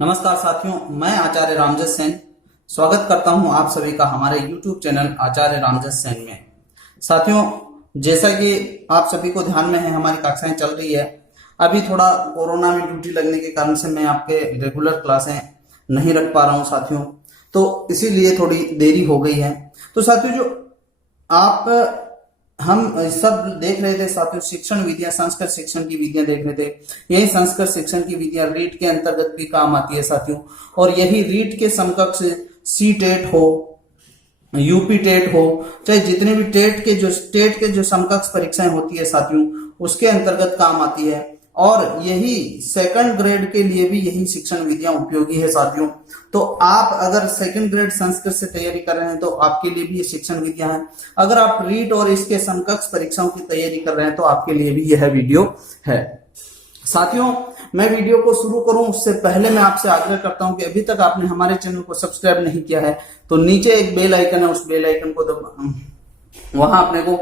नमस्कार साथियों, मैं आचार्य रामजस सेन स्वागत करता हूं आप सभी का हमारे YouTube चैनल आचार्य रामजस सेन में। साथियों, जैसा कि आप सभी को ध्यान में है, हमारी कक्षाएं चल रही है। अभी थोड़ा कोरोना में ड्यूटी लगने के कारण से मैं आपके रेगुलर क्लासें नहीं रख पा रहा हूं साथियों, तो इसीलिए थोड़ी देरी हो गई है। तो साथियों, जो आप हम सब देख रहे थे साथियों, शिक्षण विधियां, संस्कृत शिक्षण की विधियां देख रहे थे। यही संस्कृत शिक्षण की विधियां रीट के अंतर्गत भी काम आती है साथियों, और यही रीट के समकक्ष सी टेट हो, यूपी टेट हो, चाहे जितने भी टेट के जो समकक्ष परीक्षाएं होती है साथियों, उसके अंतर्गत काम आती है। और यही सेकंड ग्रेड के लिए भी यही शिक्षण विधियां उपयोगी है साथियों। तो आप अगर सेकंड ग्रेड संस्कृत से तैयारी कर रहे हैं तो आपके लिए भी ये शिक्षण विधियां हैं। अगर आप रीट और इसके समकक्ष परीक्षाओं की तैयारी कर रहे हैं तो आपके लिए भी यह वीडियो है साथियों। मैं वीडियो को शुरू करूं उससे पहले मैं आपसे आग्रह करता हूं कि अभी तक आपने हमारे चैनल को सब्सक्राइब नहीं किया है तो नीचे एक बेल आइकन है, उस बेल आइकन को वहां अपने को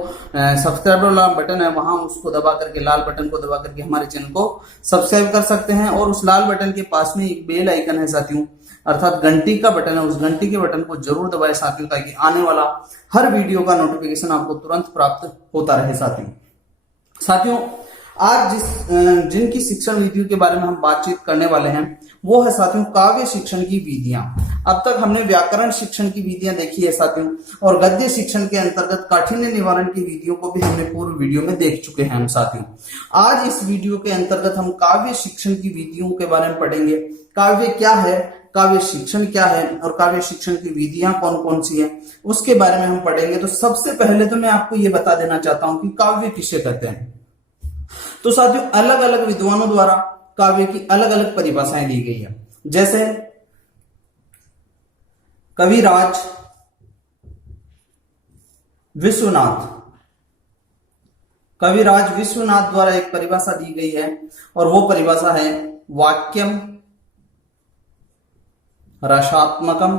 सब्सक्राइब वाला बटन है, वहां उसको दबा करके, लाल बटन को दबा करके हमारे चैनल को सब्सक्राइब कर सकते हैं। और उस लाल बटन के पास में एक बेल आइकन है साथियों, अर्थात घंटी का बटन है, उस घंटी के बटन को जरूर दबाएं साथियों, ताकि आने वाला हर वीडियो का नोटिफिकेशन आपको तुरंत प्राप्त होता रहे साथियों, आज जिनकी शिक्षण विधियों के बारे में हम बातचीत करने वाले हैं वो है साथियों काव्य शिक्षण की विधियां। अब तक हमने व्याकरण शिक्षण की विधियां देखी है साथियों, और गद्य शिक्षण के अंतर्गत काठिन्य निवारण की विधियों को भी हमने पूर्व वीडियो में देख चुके हैं हम साथियों। आज इस वीडियो के अंतर्गत हम काव्य शिक्षण की विधियों के बारे में पढ़ेंगे। काव्य क्या है, काव्य शिक्षण क्या है, और काव्य शिक्षण की विधियां कौन कौन सी है, उसके बारे में हम पढ़ेंगे। तो सबसे पहले तो मैं आपको ये बता देना चाहता हूं कि काव्य किसे कहते हैं। तो साथियों, अलग अलग विद्वानों द्वारा काव्य की अलग अलग परिभाषाएं दी गई है। जैसे कविराज विश्वनाथ द्वारा एक परिभाषा दी गई है, और वो परिभाषा है वाक्यम रसात्मकम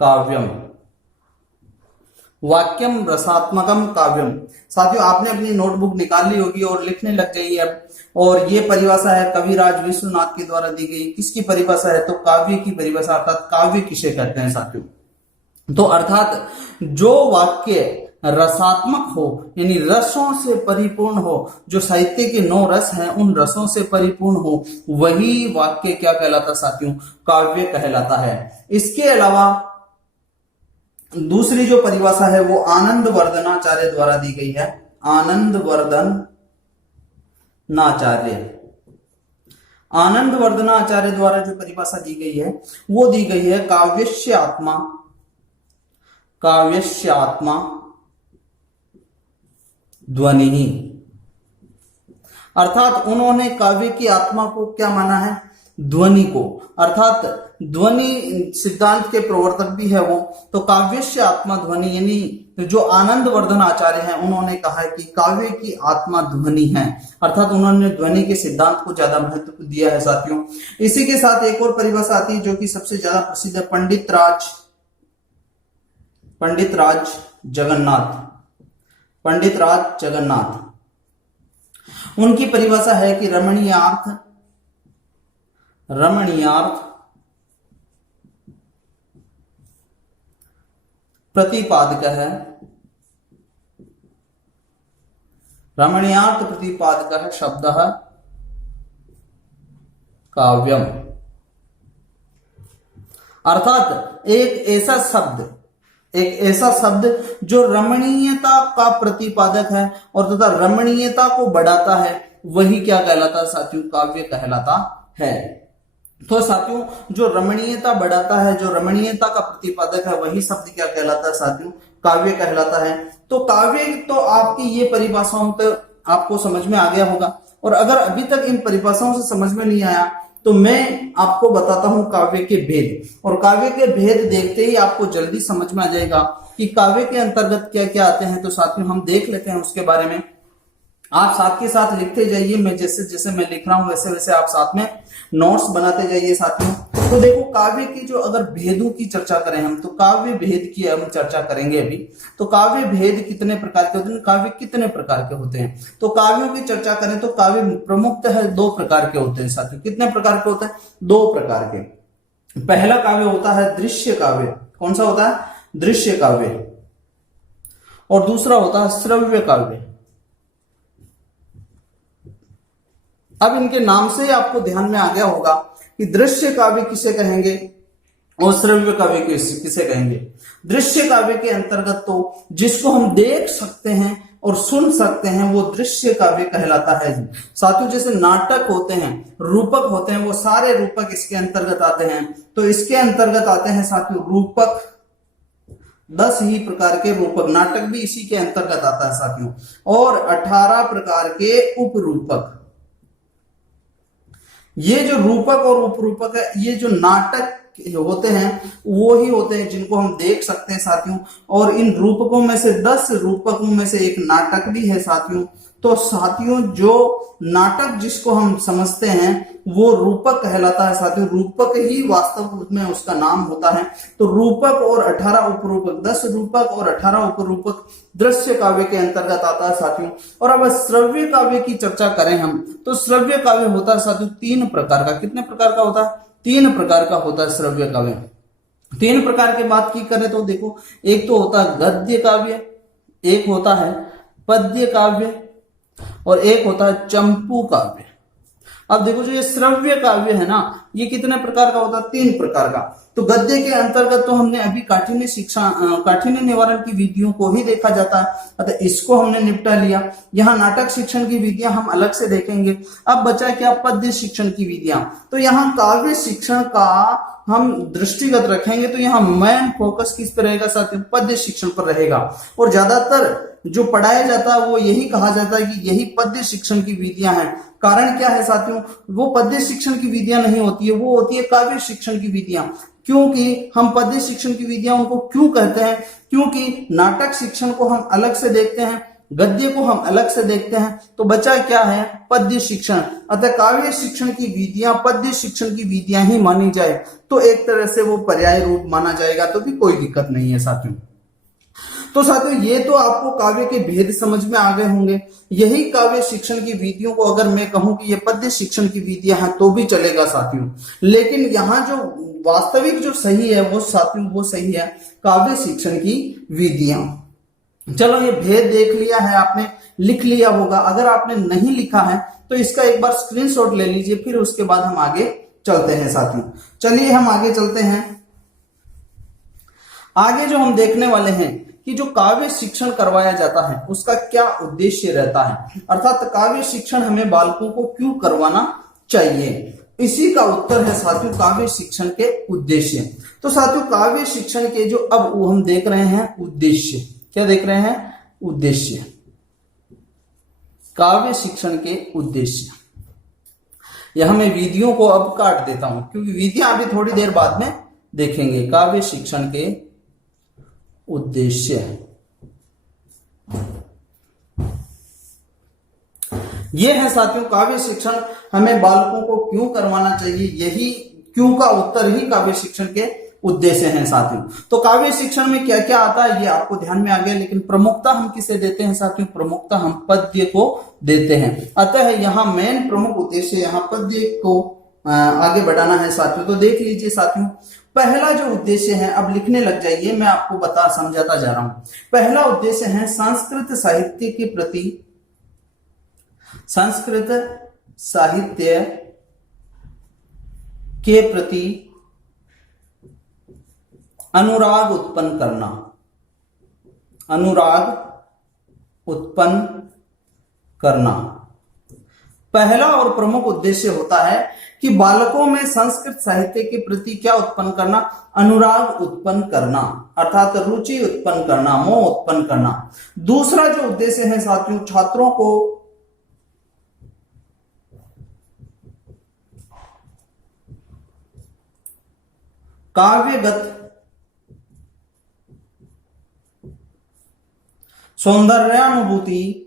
काव्यम। वाक्यम रसात्मकम काव्यम। साथियों, आपने अपनी नोटबुक निकाल ली होगी और लिखने लग जाइए अब। और ये परिभाषा है कविराज विश्वनाथ के द्वारा दी गई। किसकी परिभाषा है? तो काव्य की परिभाषा, अर्थात काव्य किसे कहते हैं साथियों। तो अर्थात जो वाक्य रसात्मक हो, यानी रसों से परिपूर्ण हो, जो साहित्य के 9 रस हैं उन रसों से परिपूर्ण हो, वही वाक्य क्या कहलाता साथियों? काव्य कहलाता है। इसके अलावा दूसरी जो परिभाषा है वो आनंदवर्धनाचार्य द्वारा दी गई है। आनंदवर्धनाचार्य द्वारा जो परिभाषा दी गई है वो दी गई है काव्यस्य आत्मा ध्वनि। अर्थात उन्होंने काव्य की आत्मा को क्या माना है? ध्वनि को। अर्थात ध्वनि सिद्धांत के प्रवर्तक भी है वो। तो काव्यस्य आत्मा ध्वनि, यानी जो आनंदवर्धन आचार्य हैं उन्होंने कहा है कि काव्य की आत्मा ध्वनि है। अर्थात उन्होंने ध्वनि के सिद्धांत को ज्यादा महत्व दिया है साथियों। इसी के साथ एक और परिभाषा आती है जो कि सबसे ज्यादा प्रसिद्ध है, पंडित राज जगन्नाथ। उनकी परिभाषा है कि रमणीयार्थ प्रतिपादक है, रमणीयार्थ प्रतिपादक है शब्दः काव्यम। अर्थात एक ऐसा शब्द जो रमणीयता का प्रतिपादक है और तथा रमणीयता को बढ़ाता है, वही क्या कहलाता है साथियों? काव्य कहलाता है। तो साथियों, जो रमणीयता बढ़ाता है, जो रमणीयता का प्रतिपादक है, वही शब्द क्या कहलाता है साथियों? काव्य कहलाता है। तो काव्य, तो आपकी ये परिभाषाओं तो आपको समझ में आ गया होगा। और अगर अभी तक इन परिभाषाओं से समझ में नहीं आया तो मैं आपको बताता हूं काव्य के भेद। और काव्य के भेद देखते ही आपको जल्दी समझ में आ जाएगा कि काव्य के अंतर्गत क्या क्या आते हैं। तो साथियों, हम देख लेते हैं उसके बारे में। आप साथ के साथ लिखते जाइए, मैं जैसे जैसे मैं लिख रहा हूं वैसे वैसे आप साथ में नोट्स बनाते जाइए साथियों। तो देखो काव्य की जो अगर भेदों की चर्चा करें हम, तो काव्य भेद की हम चर्चा करेंगे अभी। तो काव्य भेद कितने प्रकार के होते हैं, काव्य कितने प्रकार के होते हैं? तो काव्यों की चर्चा करें तो काव्य प्रमुखतः दो प्रकार के होते हैं साथियों। कितने प्रकार के होते हैं? दो प्रकार के। पहला काव्य होता है दृश्य काव्य। कौन सा होता है? दृश्य काव्य। और दूसरा होता है श्रव्य काव्य। अब इनके नाम से आपको ध्यान में आ गया होगा कि दृश्य काव्य किसे कहेंगे और श्रव्य काव्य किसे कहेंगे। दृश्य काव्य के अंतर्गत तो जिसको हम देख सकते हैं और सुन सकते हैं वो दृश्य काव्य कहलाता है साथियों। जैसे नाटक होते हैं, रूपक होते हैं, वो सारे रूपक इसके अंतर्गत आते हैं। तो इसके अंतर्गत आते हैं साथियों रूपक, 10 ही प्रकार के रूपक। नाटक भी इसी के अंतर्गत आता है साथियों। और 18 प्रकार के उपरूपक। ये जो रूपक और उपरूपक है, ये जो नाटक होते हैं वो ही होते हैं जिनको हम देख सकते हैं साथियों। और इन रूपकों में से 10 रूपकों में से एक नाटक भी है साथियों। तो साथियों जो नाटक जिसको हम समझते हैं वो रूपक कहलाता है साथियों। रूपक ही वास्तव में उसका नाम होता है। तो रूपक और 18 उपरूपक, 10 रूपक और 18 उपरूपक दृश्य काव्य के अंतर्गत आता है साथियों। और अब श्रव्य काव्य की चर्चा करें हम, तो श्रव्य काव्य होता है साथियों 3 प्रकार का। कितने प्रकार का होता है? 3 प्रकार का होता है श्रव्य काव्य। 3 प्रकार की बात की करें तो देखो, एक तो होता है गद्य काव्य, एक होता है पद्य काव्य और एक होता है चंपू काव्य। अब देखो जो ये श्रव्य काव्य है ना, ये कितने प्रकार का होता है? 3 प्रकार का। तो गद्य के अंतर्गत तो हमने अभी काठिन्य निवारण की विधियों को ही देखा जाता है, अतः इसको हमने निपटा लिया। यहाँ नाटक शिक्षण की विधियां हम अलग से देखेंगे। अब बचा क्या? पद्य शिक्षण की विधियां। तो यहाँ काव्य शिक्षण का हम दृष्टिगत रखेंगे तो यहाँ मेन फोकस किस पर रहेगा साथियों? पद्य शिक्षण पर रहेगा। और ज्यादातर जो पढ़ाया जाता है वो यही कहा जाता है कि यही पद्य शिक्षण की विधियां हैं। कारण क्या है साथियों? वो पद्य शिक्षण की विधियां नहीं होती है, वो होती है काव्य शिक्षण की विधियां। क्योंकि हम पद्य शिक्षण की विधियां उनको क्यों कहते हैं? क्योंकि नाटक शिक्षण को हम अलग से देखते हैं, गद्य को हम अलग से देखते हैं, तो बचा क्या है? पद्य शिक्षण। अतः काव्य शिक्षण की विधियां पद्य शिक्षण की विधियां ही मानी जाए तो एक तरह से वो पर्याय रूप माना जाएगा, तो भी कोई दिक्कत नहीं है साथियों। तो साथियों ये तो आपको काव्य के भेद समझ में आ गए होंगे। यही काव्य शिक्षण की विधियों को अगर मैं कहूं कि ये पद्य शिक्षण की विधियां हैं तो भी चलेगा साथियों। लेकिन यहाँ जो वास्तविक जो सही है वो साथियों वो सही है काव्य शिक्षण की विधियां। चलो ये भेद देख लिया है आपने, लिख लिया होगा। अगर आपने नहीं लिखा है तो इसका एक बार स्क्रीनशॉट ले लीजिए, फिर उसके बाद हम आगे चलते हैं साथियों। चलिए हम आगे चलते हैं। आगे जो हम देखने वाले हैं कि जो काव्य शिक्षण करवाया जाता है उसका क्या उद्देश्य रहता है, अर्थात काव्य शिक्षण हमें बालकों को क्यों करवाना चाहिए। इसी का उत्तर है साथियों काव्य शिक्षण के उद्देश्य। तो साथियों काव्य शिक्षण के जो अब वो हम देख रहे हैं उद्देश्य, क्या देख रहे हैं? उद्देश्य। काव्य शिक्षण के उद्देश्य। यहां मैं विधियों को अब काट देता हूं क्योंकि विधियां अभी थोड़ी देर बाद में देखेंगे। काव्य शिक्षण के उद्देश्य, ये है साथियों काव्य शिक्षण हमें बालकों को क्यों करवाना चाहिए। यही क्यों का उत्तर ही काव्य शिक्षण के उद्देश्य हैं साथियों। तो काव्य शिक्षण में क्या क्या आता है ये आपको ध्यान में आ गया, लेकिन प्रमुखता हम किसे देते हैं साथियों? प्रमुखता हम पद्य को देते हैं। अतः यहाँ मेन प्रमुख उद्देश्य यहाँ पद्य को आगे बढ़ाना है साथियों। तो देख लीजिए साथियों, पहला जो उद्देश्य है, अब लिखने लग जाइए, मैं आपको समझाता जा रहा हूं। पहला उद्देश्य है संस्कृत साहित्य के प्रति, संस्कृत साहित्य के प्रति अनुराग उत्पन्न करना। अनुराग उत्पन्न करना पहला और प्रमुख उद्देश्य होता है कि बालकों में संस्कृत साहित्य के प्रति क्या उत्पन्न करना? अनुराग उत्पन्न करना, अर्थात रुचि उत्पन्न करना, मोह उत्पन्न करना। दूसरा जो उद्देश्य है साथियों, छात्रों को काव्यगत सौंदर्यानुभूति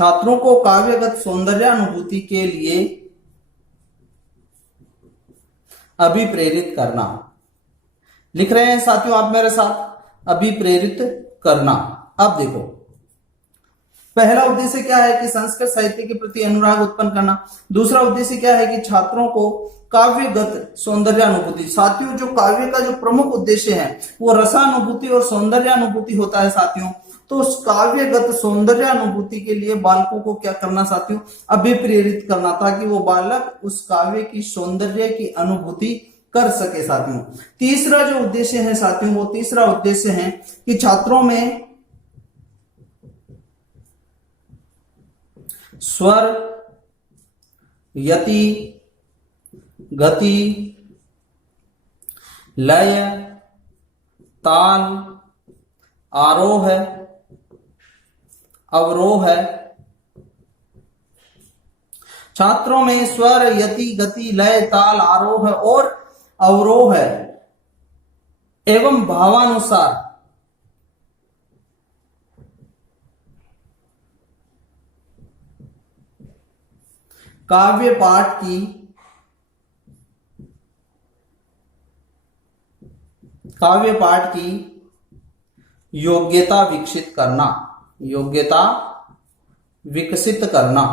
छात्रों को काव्यगत सौंदर्यानुभूति के लिए अभिप्रेरित करना। लिख रहे हैं साथियों आप मेरे साथ, अभिप्रेरित करना। अब देखो, पहला उद्देश्य क्या है कि संस्कृत साहित्य के प्रति अनुराग उत्पन्न करना। दूसरा उद्देश्य क्या है कि छात्रों को काव्यगत सौंदर्यानुभूति। साथियों, जो काव्य का जो प्रमुख उद्देश्य है वो रसानुभूति और सौंदर्यानुभूति होता है साथियों। तो उस काव्यगत सौंदर्यानुभूति के लिए बालकों को क्या करना साथियों, अभिप्रेरित करना, ताकि वो बालक उस काव्य की सौंदर्य की अनुभूति कर सके साथियों। तीसरा जो उद्देश्य है साथियों, वो तीसरा उद्देश्य है कि छात्रों में स्वर, यति, गति, लय, ताल, आरोह, अवरोह, छात्रों में स्वर, यति, गति, लय, ताल, आरोह और अवरोह एवं भावानुसार काव्य पाठ की योग्यता विकसित करना, योग्यता विकसित करना।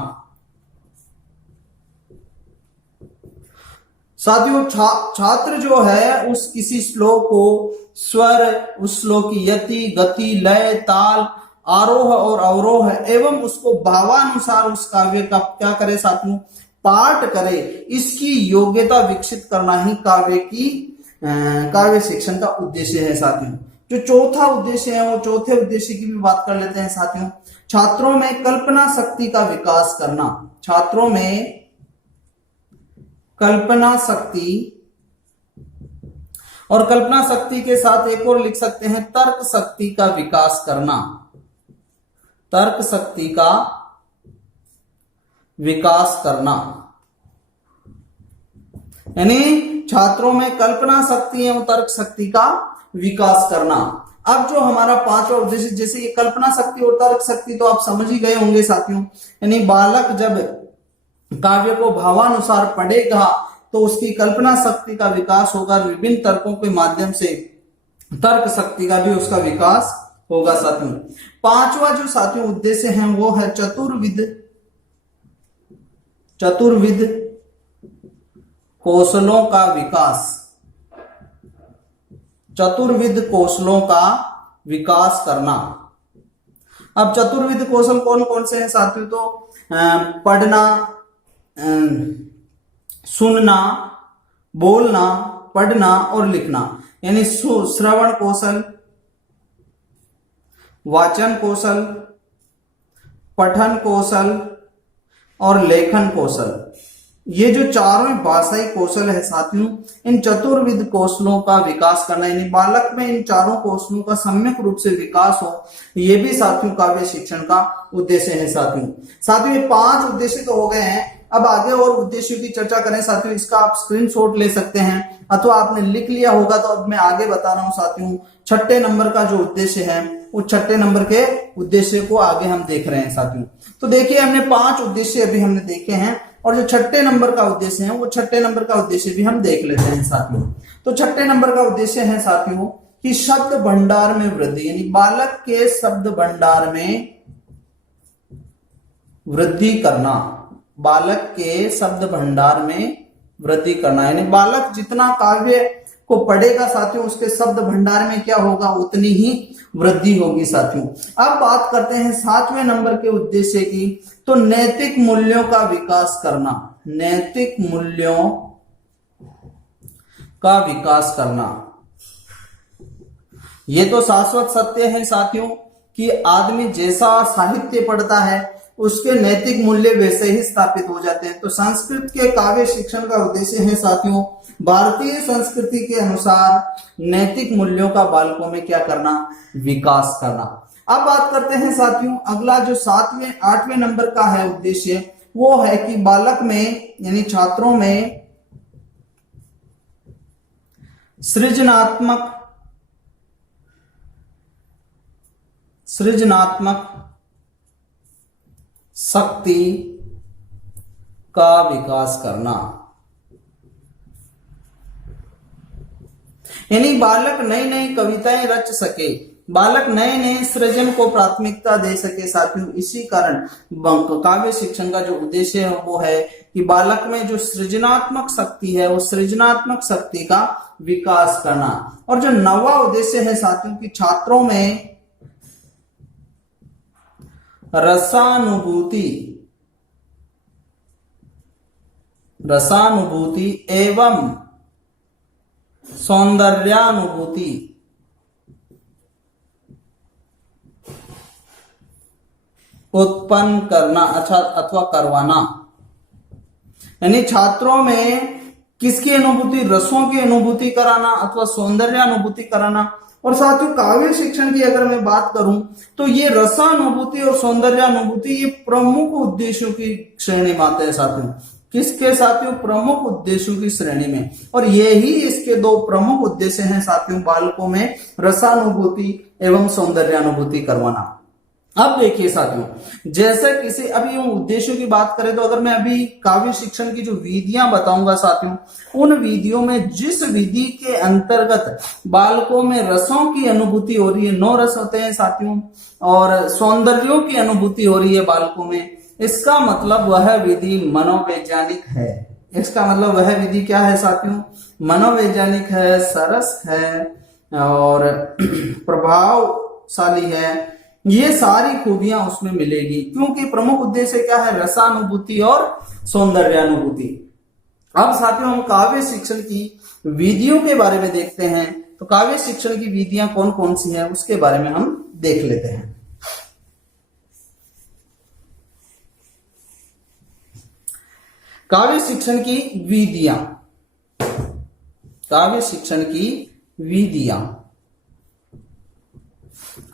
साथियों, छात्र जो है उस किसी श्लोक को स्वर, उस श्लोक की यति, गति, लय, ताल, आरोह और अवरोह एवं उसको भावानुसार उस काव्य का क्या करे साथियों, पाठ करे। इसकी योग्यता विकसित करना ही काव्य शिक्षण का उद्देश्य है साथियों। जो चौथा उद्देश्य है वो चौथे उद्देश्य की भी बात कर लेते हैं साथियों। छात्रों में कल्पना शक्ति का विकास करना। छात्रों में कल्पना शक्ति, और कल्पना शक्ति के साथ एक और लिख सकते हैं तर्क शक्ति का विकास करना। तर्क शक्ति का विकास करना, यानी छात्रों में कल्पना शक्ति एवं तर्क शक्ति का विकास करना। अब जो हमारा पांचवा उद्देश्य, जैसे ये कल्पना शक्ति और तर्क शक्ति तो आप समझ ही गए होंगे साथियों, यानी बालक जब काव्य को भावानुसार पढ़ेगा तो उसकी कल्पना शक्ति का विकास होगा, विभिन्न तर्कों के माध्यम से तर्क शक्ति का भी उसका विकास होगा साथियों। पांचवा जो साथियों उद्देश्य है वो है चतुर्विध कौशलों का विकास। चतुर्विध कौशलों का विकास करना। अब चतुर्विध कौशल कौन कौन से हैं साथियों, तो पढ़ना, सुनना, बोलना, पढ़ना और लिखना, यानी श्रवण कौशल, वाचन कौशल, पठन कौशल और लेखन कौशल। ये जो चारों भाषाई कौशल है साथियों, इन चतुर्विध कौशलों का विकास करना, यानी बालक में इन चारों कौशलों का सम्यक रूप से विकास हो, ये भी साथियों काव्य शिक्षण का उद्देश्य है साथियों। ये 5 उद्देश्य तो हो गए हैं। अब आगे और उद्देश्यों की चर्चा करें साथियों। इसका आप स्क्रीनशॉट ले सकते हैं अथवा आपने लिख लिया होगा, तो अब मैं आगे बता रहा हूं साथियों। 6ठे नंबर का जो उद्देश्य है वो 6ठे नंबर के उद्देश्य को आगे हम देख रहे हैं साथियों। तो देखिए, हमने 5 उद्देश्य अभी हमने देखे हैं, और जो 6ठे नंबर का उद्देश्य है वो 6ठे नंबर का उद्देश्य भी हम देख लेते हैं साथियों। तो 6ठे नंबर का उद्देश्य है साथियों कि शब्द भंडार में वृद्धि, यानी बालक के शब्द भंडार में वृद्धि करना। बालक के शब्द भंडार में वृद्धि करना, यानी बालक जितना काव्य को पढ़ेगा साथियों, उसके शब्द भंडार में क्या होगा, उतनी ही वृद्धि होगी साथियों। अब बात करते हैं 7वें नंबर के उद्देश्य की, तो नैतिक मूल्यों का विकास करना। नैतिक मूल्यों का विकास करना, ये तो शाश्वत सत्य है साथियों कि आदमी जैसा साहित्य पढ़ता है उसके नैतिक मूल्य वैसे ही स्थापित हो जाते हैं। तो संस्कृत के काव्य शिक्षण का उद्देश्य है साथियों, भारतीय संस्कृति के अनुसार नैतिक मूल्यों का बालकों में क्या करना, विकास करना। अब बात करते हैं साथियों, अगला जो 7वें 8वें नंबर का है उद्देश्य, वो है कि बालक में यानी छात्रों में सृजनात्मक शक्ति का विकास करना। यानी बालक नई नई कविताएं रच सके, बालक नए नए सृजन को प्राथमिकता दे सके। साथियों, इसी कारण काव्य शिक्षण का जो उद्देश्य है वो है कि बालक में जो सृजनात्मक शक्ति है वो सृजनात्मक शक्ति का विकास करना। और जो नवा उद्देश्य है साथियों कि छात्रों में रसानुभूति एवं सौंदर्यानुभूति उत्पन्न करना अथवा करवाना। यानी छात्रों में किसकी अनुभूति, रसों की अनुभूति कराना अथवा सौंदर्य अनुभूति कराना। और साथियों, काव्य शिक्षण की अगर मैं बात करूं तो ये रसानुभूति और सौंदर्य अनुभूति ये प्रमुख उद्देश्यों की श्रेणी में आते हैं साथियों। किसके साथियों? प्रमुख उद्देश्यों की श्रेणी में। और यही इसके दो प्रमुख उद्देश्य हैं साथियों, बालकों में रसानुभूति एवं सौंदर्यानुभूति करवाना। अब देखिए साथियों, जैसे किसी अभी उद्देश्यों की बात करें तो अगर मैं अभी काव्य शिक्षण की जो विधियां बताऊंगा साथियों, उन विधियों में जिस विधि के अंतर्गत बालकों में रसों की अनुभूति हो रही है, 9 रस होते हैं साथियों, और सौंदर्यों की अनुभूति हो रही है बालकों में, इसका मतलब वह विधि मनोवैज्ञानिक है। इसका मतलब वह विधि क्या है साथियों? मनोवैज्ञानिक है, सरस है और प्रभावशाली है। ये सारी खूबियां उसमें मिलेगी, क्योंकि प्रमुख उद्देश्य क्या है? रसानुभूति और सौंदर्यानुभूति। अब साथियों, हम काव्य शिक्षण की विधियों के बारे में देखते हैं। तो काव्य शिक्षण की विधियां कौन कौन सी हैं उसके बारे में हम देख लेते हैं। काव्य शिक्षण की विधियां, काव्य शिक्षण की विधियां।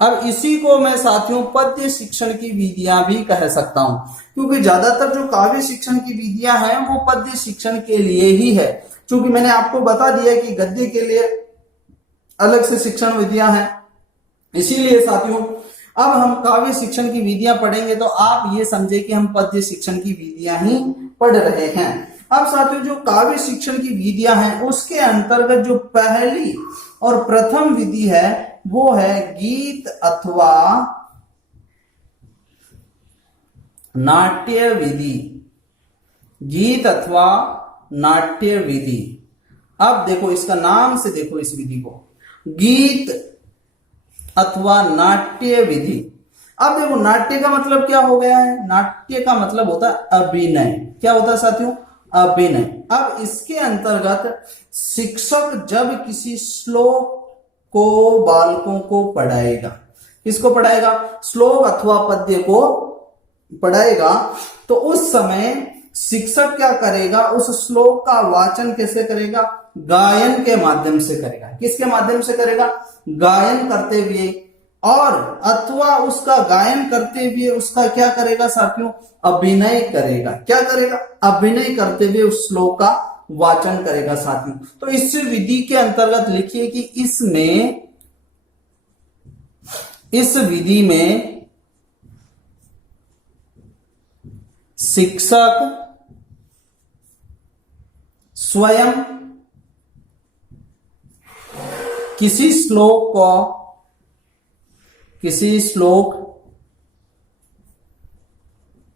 अब इसी को मैं साथियों पद्य शिक्षण की विधियां भी कह सकता हूं, क्योंकि ज्यादातर जो काव्य शिक्षण की विधियां हैं वो पद्य शिक्षण के लिए ही है। क्योंकि मैंने आपको बता दिया कि गद्य के लिए अलग से शिक्षण विधियां हैं, इसीलिए साथियों अब हम काव्य शिक्षण की विधियां पढ़ेंगे तो आप ये समझे कि हम पद्य शिक्षण की विधियां ही पढ़ रहे हैं। अब साथियों, जो काव्य शिक्षण की विधियां हैं उसके अंतर्गत जो पहली और प्रथम विधि है वो है गीत अथवा नाट्य विधि। गीत अथवा नाट्य विधि। अब देखो इसका नाम से देखो इस विधि को, गीत अथवा नाट्य विधि। अब देखो नाट्य का मतलब क्या हो गया है? नाट्य का मतलब होता है अभिनय। क्या होता है साथियों? अभिनय। अब इसके अंतर्गत शिक्षक जब किसी श्लोक को बालकों को पढ़ाएगा, किसको पढ़ाएगा? श्लोक अथवा पद्य को पढ़ाएगा, तो उस समय शिक्षक क्या करेगा? उस श्लोक का वाचन कैसे करेगा? गायन के माध्यम से करेगा। किसके माध्यम से करेगा? गायन करते हुए। और अथवा उसका गायन करते हुए उसका क्या करेगा साथियों? अभिनय करेगा। क्या करेगा? अभिनय करते हुए उस श्लोक का वाचन करेगा साथियों। तो इस विधि के अंतर्गत लिखिए कि इस विधि में शिक्षक स्वयं किसी श्लोक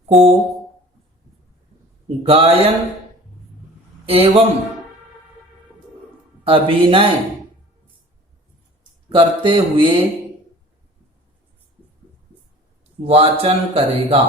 को गायन एवं अभिनय करते हुए वाचन करेगा।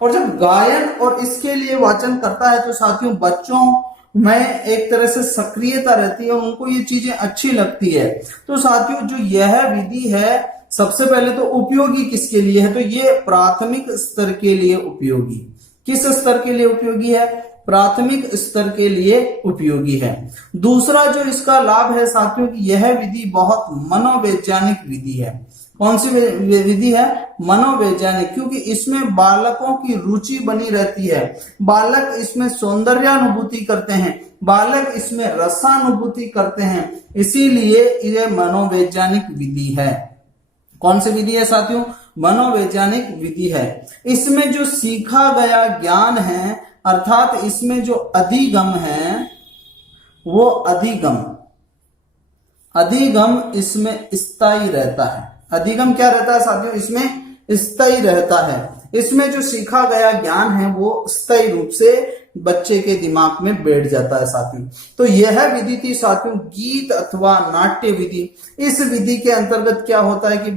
और जब गायन और इसके लिए वाचन करता है तो साथियों बच्चों में एक तरह से सक्रियता रहती है, उनको ये चीजें अच्छी लगती है। तो साथियों जो यह विधि है सबसे पहले तो उपयोगी किसके लिए है? तो ये प्राथमिक स्तर के लिए उपयोगी। किस स्तर के लिए उपयोगी है? प्राथमिक स्तर के लिए उपयोगी है। दूसरा जो इसका लाभ है साथियों कि यह विधि बहुत मनोवैज्ञानिक विधि है। कौन सी विधि है? मनोवैज्ञानिक, क्योंकि इसमें बालकों की रुचि बनी रहती है। बालक इसमें सौंदर्यानुभूति करते हैं, बालक इसमें रसानुभूति करते हैं, इसीलिए यह मनोवैज्ञानिक विधि है। कौन सी विधि है साथियों? मनोवैज्ञानिक विधि है। इसमें जो सीखा गया ज्ञान है, अर्थात इसमें जो अधिगम है वो अधिगम इसमें स्थायी रहता है। अधिगम क्या रहता है साथियों? इसमें स्थायी रहता है। इसमें जो सीखा गया ज्ञान है वो स्थायी रूप से बच्चे के दिमाग में बैठ जाता है साथियों। तो यह विधि थी साथियों गीत अथवा नाट्य विधि। इस विधि के अंतर्गत क्या होता है कि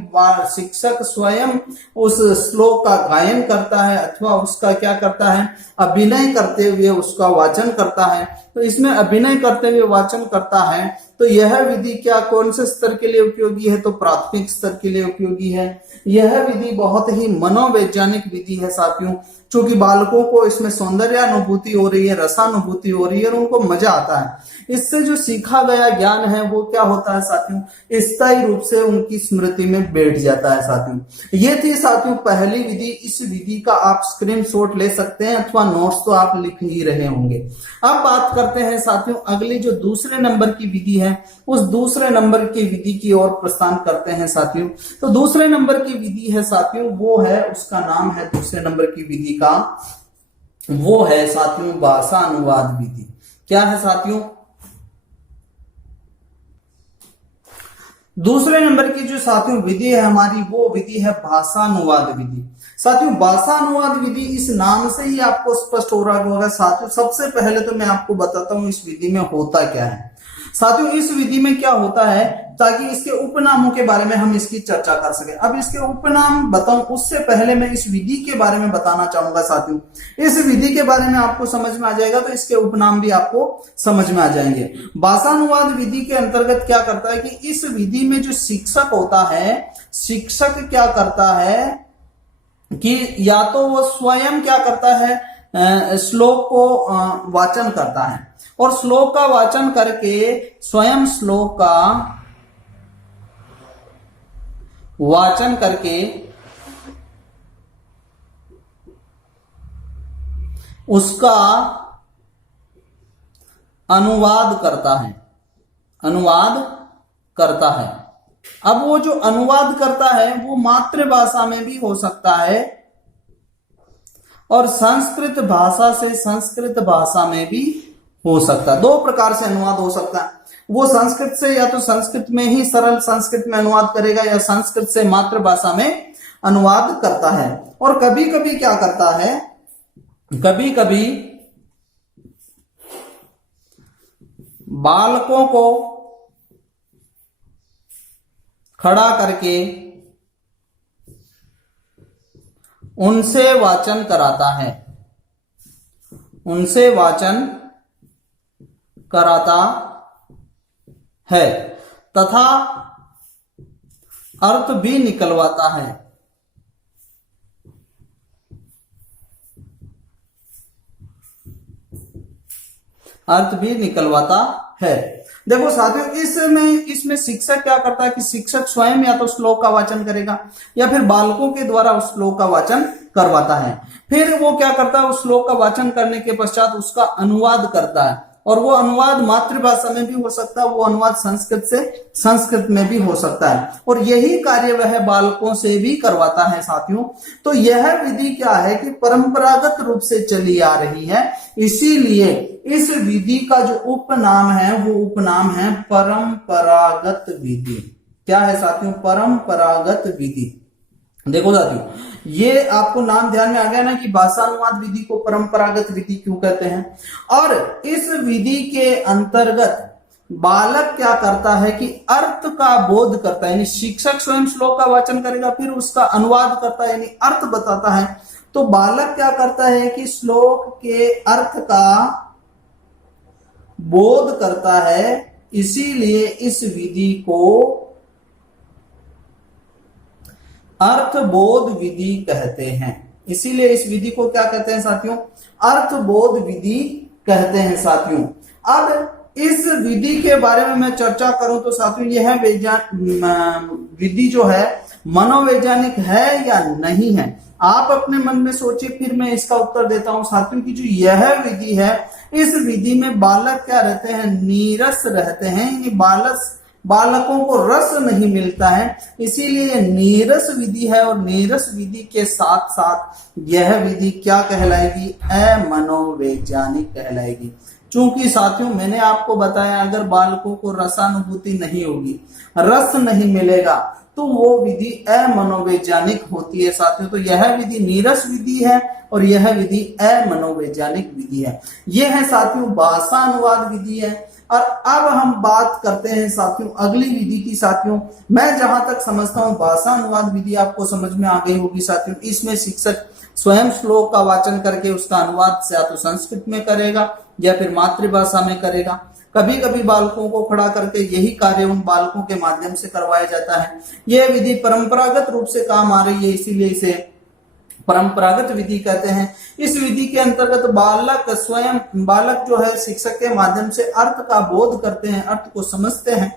शिक्षक स्वयं उस श्लोक का गायन करता है अथवा उसका क्या करता है, अभिनय करते हुए उसका वाचन करता है। तो इसमें अभिनय करते हुए वाचन करता है। तो यह विधि क्या कौन से स्तर के लिए उपयोगी है? तो प्राथमिक स्तर के लिए उपयोगी है। यह विधि बहुत ही मनोवैज्ञानिक विधि है साथियों, क्योंकि बालकों को इसमें सौंदर्यानुभूति हो रही है, रसानुभूति हो रही है और उनको मजा आता है। इससे जो सीखा गया ज्ञान है वो क्या होता है साथियों? स्थायी रूप से उनकी स्मृति में बैठ जाता है साथियों। ये थी साथियों पहली विधि। इस विधि का आप स्क्रीनशॉट ले सकते हैं अथवा नोट्स तो आप लिख ही रहे होंगे। अब बात करते हैं साथियों अगली जो दूसरे नंबर की विधि है, उस दूसरे नंबर की विधि की ओर प्रस्थान करते हैं साथियों। तो दूसरे नंबर की विधि है साथियों, वो है, उसका नाम है दूसरे नंबर की विधि का, वो है साथियों भाषा अनुवाद विधि। क्या है साथियों? दूसरे नंबर की जो साथियों विधि है हमारी, वो विधि है भाषानुवाद विधि। साथियों भाषानुवाद विधि इस नाम से ही आपको स्पष्ट हो रहा होगा साथियों। सबसे पहले तो मैं आपको बताता हूं इस विधि में होता क्या है। साथियों इस विधि में क्या होता है, ताकि इसके उपनामों के बारे में हम इसकी चर्चा कर सके। अब इसके उपनाम बताऊं उससे पहले मैं इस विधि के बारे में बताना चाहूंगा साथियों। इस विधि के बारे में आपको समझ में आ जाएगा तो इसके उपनाम भी आपको समझ में आ जाएंगे। भाषानुवाद विधि के अंतर्गत क्या करता है कि इस विधि में जो शिक्षक होता है, शिक्षक क्या करता है कि या तो वो स्वयं क्या करता है, श्लोक को वाचन करता है और श्लोक का वाचन करके स्वयं श्लोक का वाचन करके उसका अनुवाद करता है, अनुवाद करता है। अब वो जो अनुवाद करता है वो मातृभाषा में भी हो सकता है और संस्कृत भाषा से संस्कृत भाषा में भी हो सकता है। दो प्रकार से अनुवाद हो सकता है। वो संस्कृत से या तो संस्कृत में ही सरल संस्कृत में अनुवाद करेगा या संस्कृत से मातृभाषा में अनुवाद करता है। और कभी कभी क्या करता है, कभी कभी बालकों को खड़ा करके उनसे वाचन कराता है, उनसे वाचन कराता है तथा अर्थ भी निकलवाता है। अर्थ भी निकलवाता है। देखो साथियों इसमें शिक्षक क्या करता है कि शिक्षक स्वयं या तो श्लोक का वाचन करेगा या फिर बालकों के द्वारा उस श्लोक का वाचन करवाता है। फिर वो क्या करता है, उस श्लोक का वाचन करने के पश्चात उसका अनुवाद करता है और वो अनुवाद मातृभाषा में भी हो सकता है, वो अनुवाद संस्कृत से संस्कृत में भी हो सकता है और यही कार्य वह बालकों से भी करवाता है साथियों। तो यह विधि क्या है कि परंपरागत रूप से चली आ रही है, इसीलिए इस विधि का जो उपनाम है वो उपनाम है परंपरागत विधि। क्या है साथियों? परंपरागत विधि। देखो साथियों ये आपको नाम ध्यान में आ गया ना कि भाषानुवाद विधि को परंपरागत विधि क्यों कहते हैं। और इस विधि के अंतर्गत बालक क्या करता है कि अर्थ का बोध करता है, यानी शिक्षक स्वयं श्लोक का वाचन करेगा फिर उसका अनुवाद करता है यानी अर्थ बताता है। तो बालक क्या करता है कि श्लोक के अर्थ का बोध करता है, इसीलिए इस विधि को अर्थबोध विधि कहते हैं। इसीलिए इस विधि को क्या कहते हैं साथियों? अर्थबोध विधि कहते हैं साथियों। अब इस विधि के बारे में मैं चर्चा करूं तो साथियों यह विधि जो है मनोवैज्ञानिक है या नहीं है, आप अपने मन में सोचिए, फिर मैं इसका उत्तर देता हूं साथियों की जो यह विधि है, इस विधि में बालक क्या रहते हैं? नीरस रहते हैं। ये बालकों को रस नहीं मिलता है, इसीलिए ये नीरस विधि है। और नीरस विधि के साथ साथ यह विधि क्या कहलाएगी? अमनोवैज्ञानिक कहलाएगी। चूंकि साथियों मैंने आपको बताया अगर बालकों को रसानुभूति नहीं होगी, रस नहीं मिलेगा, तो वो विधि अमनोवैज्ञानिक होती है साथियों। तो यह विधि नीरस विधि है और यह विधि अमनोवैज्ञानिक विधि है। यह है साथियों भाषा अनुवाद विधि है। और अब हम बात करते हैं साथियों अगली विधि की। साथियों मैं जहां तक समझता हूं भाषा अनुवाद विधि आपको समझ में आ गई होगी साथियों। इसमें शिक्षक स्वयं श्लोक का वाचन करके उसका अनुवाद या तो संस्कृत में करेगा या फिर मातृभाषा में करेगा। कभी कभी बालकों को खड़ा करके यही कार्य उन बालकों के माध्यम से करवाया जाता है। यह विधि परंपरागत रूप से काम आ रही है, इसीलिए इसे परंपरागत विधि कहते हैं। इस विधि के अंतर्गत बालक जो है शिक्षक के माध्यम से अर्थ का बोध करते हैं, अर्थ को समझते हैं,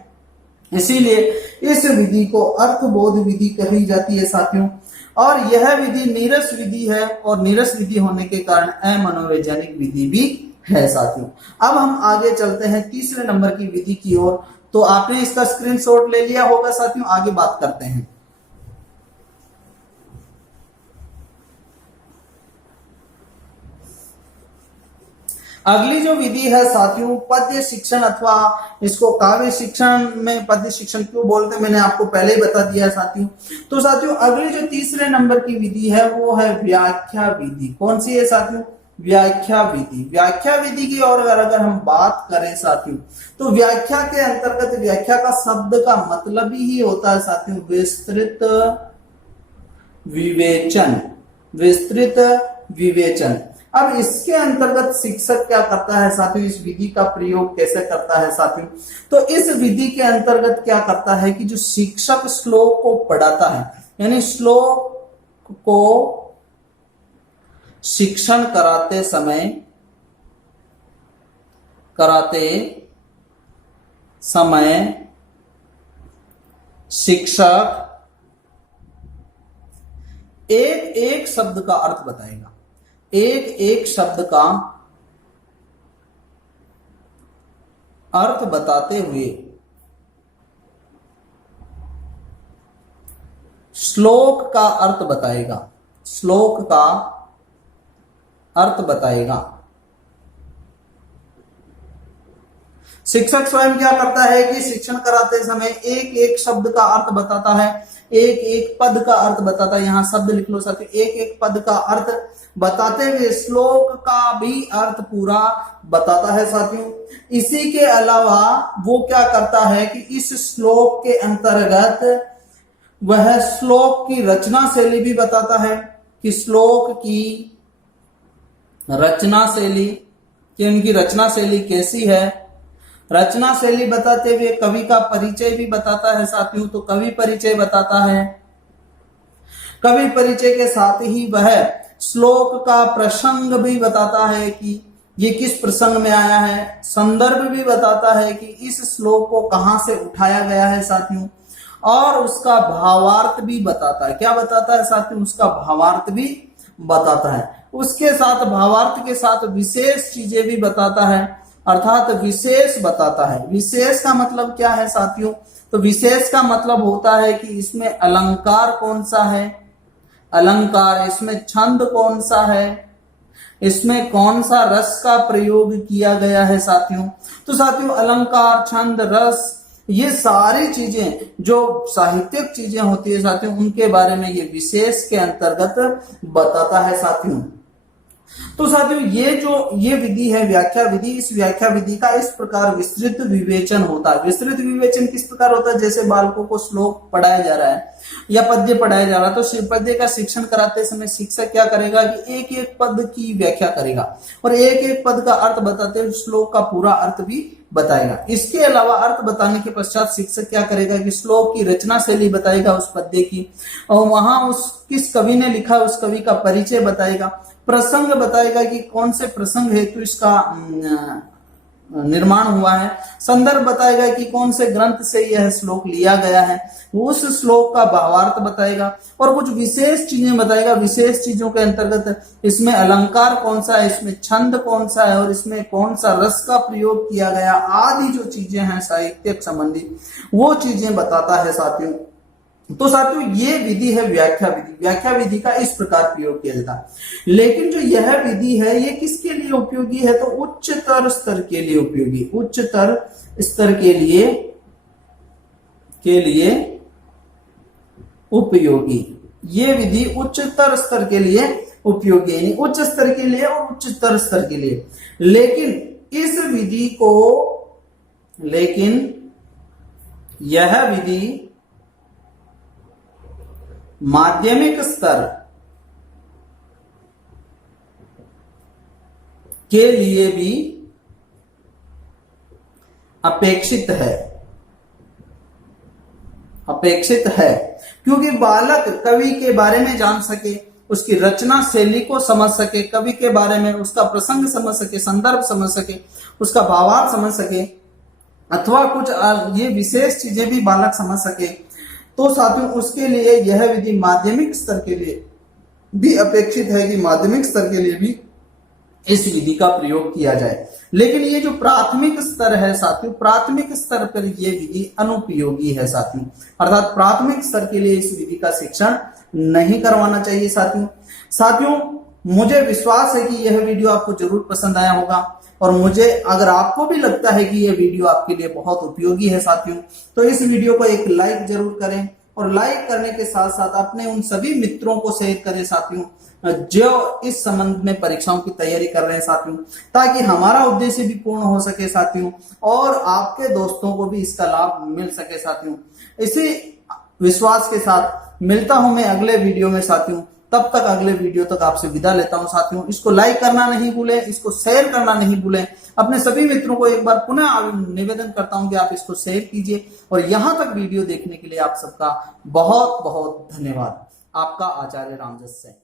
इसीलिए इस विधि को अर्थबोध विधि कही जाती है साथियों। और यह विधि नीरस विधि है और नीरस विधि होने के कारण अमनोवैज्ञानिक विधि भी है साथियों। अब हम आगे चलते हैं तीसरे नंबर की विधि की ओर। तो आपने इसका स्क्रीनशॉट ले लिया होगा साथियों, आगे बात करते हैं। अगली जो विधि है साथियों पद्य शिक्षण अथवा इसको काव्य शिक्षण में पद्य शिक्षण क्यों बोलते हैं मैंने आपको पहले ही बता दिया साथियों। तो साथियों अगली जो तीसरे नंबर की विधि है वो है व्याख्या विधि। कौन सी है साथियों? व्याख्या विधि। व्याख्या विधि की और अगर हम बात करें साथियों तो व्याख्या के अंतर्गत व्याख्या का शब्द का मतलब ही होता है साथियों विस्तृत विवेचन। विस्तृत विवेचन। अब इसके अंतर्गत शिक्षक क्या करता है साथियों? इस विधि का प्रयोग कैसे करता है साथियों? तो इस विधि के अंतर्गत क्या करता है कि जो शिक्षक श्लोक को पढ़ाता है, यानी श्लोक को शिक्षण कराते समय शिक्षक एक एक शब्द का अर्थ बताएगा। एक एक शब्द का अर्थ बताते हुए श्लोक का अर्थ बताएगा। श्लोक का अर्थ बताएगा। शिक्षक स्वयं क्या करता है कि शिक्षण कराते समय एक एक शब्द का अर्थ बताता है, एक एक पद का अर्थ बताता है। यहां शब्द लिख लो साथियों। एक एक पद का अर्थ बताते हुए श्लोक का भी अर्थ पूरा बताता है साथियों। इसी के अलावा वो क्या करता है कि इस श्लोक के अंतर्गत वह श्लोक की रचना शैली भी बताता है कि श्लोक की रचना शैली, कि उनकी रचना शैली कैसी है। रचना शैली बताते हुए कवि का परिचय भी बताता है साथियों। तो कवि परिचय बताता है। कवि परिचय के साथ ही वह श्लोक का प्रसंग भी बताता है कि ये किस प्रसंग में आया है। संदर्भ भी बताता है कि इस श्लोक को कहां से उठाया गया है साथियों। और उसका भावार्थ भी बताता है। क्या बताता है साथियों? उसका भावार्थ भी बताता है। उसके साथ भावार्थ के साथ विशेष चीजें भी बताता है, अर्थात विशेष बताता है। विशेष का मतलब क्या है साथियों? तो विशेष का मतलब होता है कि इसमें अलंकार कौन सा है, अलंकार, इसमें छंद कौन सा है, इसमें कौन सा रस का प्रयोग किया गया है साथियों। तो साथियों अलंकार, छंद, रस, ये सारी चीजें जो साहित्यिक चीजें होती है साथियों उनके बारे में ये विशेष के अंतर्गत बताता है साथियों। तो साथियों ये विधि है व्याख्या विधि। इस व्याख्या विधि का इस प्रकार विस्तृत विवेचन होता है। विस्तृत विवेचन किस प्रकार होता है? जैसे बालकों को श्लोक पढ़ाया जा रहा है या पद्य पढ़ाया जा रहा है, तो पद्य का शिक्षण कराते समय शिक्षक क्या करेगा कि एक एक पद की व्याख्या करेगा और एक एक पद का अर्थ बताते हुए श्लोक का पूरा अर्थ भी बताएगा। इसके अलावा अर्थ बताने के पश्चात शिक्षक क्या करेगा कि श्लोक की रचना शैली बताएगा उस पद्य की, और वहां उस किस कवि ने लिखा उस कवि का परिचय बताएगा, प्रसंग बताएगा कि कौन से प्रसंग हेतु इसका निर्माण हुआ है। संदर्भ बताएगा कि कौन से ग्रंथ से यह श्लोक लिया गया है, उस श्लोक का भावार्थ बताएगा और कुछ विशेष चीजें बताएगा। विशेष चीजों के अंतर्गत इसमें अलंकार कौन सा है, इसमें छंद कौन सा है और इसमें कौन सा रस का प्रयोग किया गया, आदि जो चीजें हैं साहित्यिक संबंधी वो चीजें बताता है साथियों। तो साथियों ये विधि है व्याख्या विधि। व्याख्या विधि का इस प्रकार प्रयोग किया जाता है। लेकिन जो यह विधि है ये किसके लिए उपयोगी है, तो उच्चतर स्तर के लिए उपयोगी, उच्चतर स्तर के लिए उपयोगी। ये विधि उच्चतर स्तर के लिए उपयोगी है, उच्च स्तर के लिए और उच्चतर स्तर के लिए। लेकिन यह विधि माध्यमिक स्तर के लिए भी अपेक्षित है क्योंकि बालक कवि के बारे में जान सके, उसकी रचना शैली को समझ सके, कवि के बारे में उसका प्रसंग समझ सके, संदर्भ समझ सके, उसका भावार्थ समझ सके अथवा कुछ ये विशेष चीजें भी बालक समझ सके। तो साथियों उसके लिए यह विधि माध्यमिक स्तर के लिए भी अपेक्षित है कि माध्यमिक स्तर के लिए भी इस विधि का प्रयोग किया जाए। लेकिन ये जो प्राथमिक स्तर है साथियों, प्राथमिक स्तर पर ये विधि अनुपयोगी है साथियों, अर्थात प्राथमिक स्तर के लिए इस विधि का शिक्षण नहीं करवाना चाहिए साथियों। मुझे विश्वास है कि यह वीडियो आपको जरूर पसंद आया होगा और मुझे अगर आपको भी लगता है कि यह वीडियो आपके लिए बहुत उपयोगी है साथियों, तो इस वीडियो को एक लाइक जरूर करें और लाइक करने के साथ साथ अपने उन सभी मित्रों को शेयर करें साथियों जो इस संबंध में परीक्षाओं की तैयारी कर रहे हैं साथियों, ताकि हमारा उद्देश्य भी पूर्ण हो सके साथियों और आपके दोस्तों को भी इसका लाभ मिल सके साथियों। इसी विश्वास के साथ मिलता हूं मैं अगले वीडियो में साथियों। तब तक अगले वीडियो तक आपसे विदा लेता हूं साथियों। इसको लाइक करना नहीं भूलें, इसको शेयर करना नहीं भूलें। अपने सभी मित्रों को एक बार पुनः निवेदन करता हूं कि आप इसको शेयर कीजिए और यहां तक वीडियो देखने के लिए आप सबका बहुत बहुत धन्यवाद। आपका आचार्य रामजस सेन।